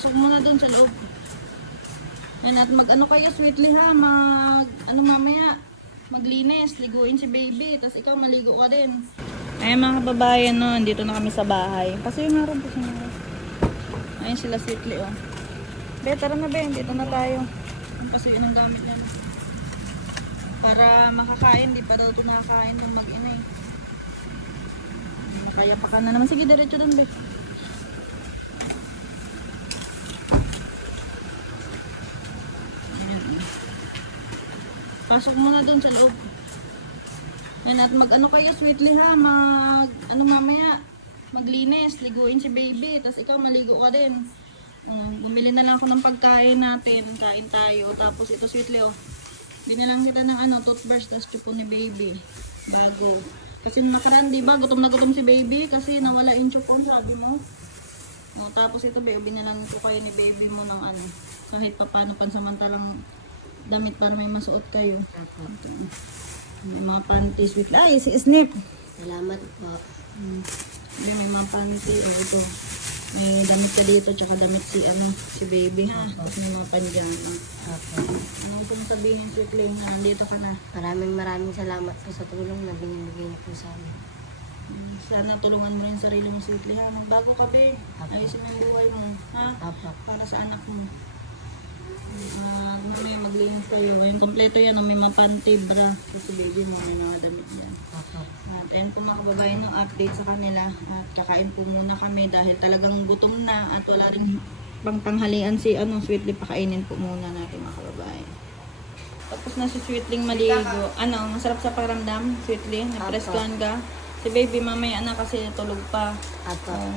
Pasok mo na dun sa loob. Yan, at mag-ano kayo, sweetly ha. Ano mamaya, maglinis, liguin si baby. Tapos ikaw maligo ka din. Ayan mga kababayan, no, dito na kami sa bahay. Pasuyo nga rin po siya. Ayan sila sweetly, oh. Be, tara na be, dito na tayo. Ang pasuyo ng gamit yan. Para makakain, di pa daw ito nakakain ng mag-ina eh. Makayapakan na naman. Sige, diretso dun be. Pasok mo na dun sa loob. Yan, at mag-ano kayo, sweetly ha. Ano mamaya, maglinis, liguin si baby. Tapos ikaw maligo ka din. Bumili na lang ako ng pagkain natin. Kain tayo. Tapos ito sweetly, oh. Binalang kita ng toothbrush, tapos chupo ni baby. Bago. Kasi nakaraan, di ba? Gutom na gutom si baby kasi nawala yung chupon, sabi mo. Tapos ito, binalang ko kayo ni baby mo ng kahit pa paano pansamantalang damit para may masuot kayo. May mga panties with ay si Snip. Salamat po. May mga panties dito. May damit ka dito tsaka damit si baby ha. Tapos may mga panjama. Ano gusto mong sabihin, Sweetling, na nandito ka na? Maraming salamat po sa tulong na binibigay niyo po sa amin. Sana tulungan mo rin sarili mo, Sweetly ha. Magbago ka be. Ayusin mo yung buhay mo ha. Para sa anak mo. May maglinis kayo. Yung kompleto yan, may mga panty, bra. Kasi baby mo, may mga damit yan. At ayun po mga kababayan, update sa kanila. At kakain po muna kami dahil talagang gutom na at wala rin pang tanghalian si Sweetly. Pakainin po muna natin mga kababayan. Tapos na si Sweetling maligo. Masarap sa pakiramdam, Sweetly? Napreskuhan ka? Si baby mamaya na kasi tulog pa.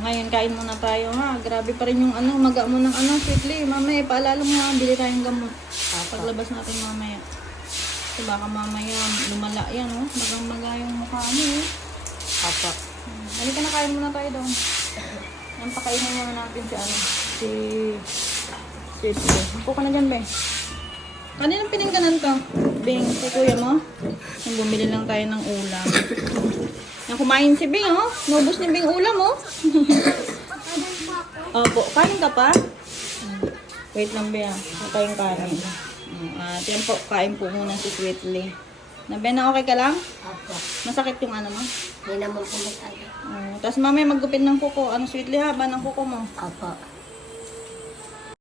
Ngayon kain muna tayo ha. Grabe pa rin yung maga mo ng Sweetly. Mamaya paalala mo ha, bili tayong gamot. Paglabas natin mamaya. So baka mamaya lumala yan oh. Magang-maga yung mukha mo eh. Halika na, kain muna tayo doon. Yan, pakainin muna natin si Sweetly. Upo ka na dyan, be. Kaninang piningganan ka? Bing, si kuya mo? Yung bumili lang tayo ng ulam. Yung kumain si Bing, oh. Nubos ni Bing ulam, oh. Opo, kain ka pa? Wait lang, Bea. Ito yung kanin. At yan po, kain po muna si Sweetly. Bea, okay ka lang? Masakit yung mo? Hindi naman po masakit. Tapos mamaya maggupit ng kuko. Sweetly, haba ng kuko mo?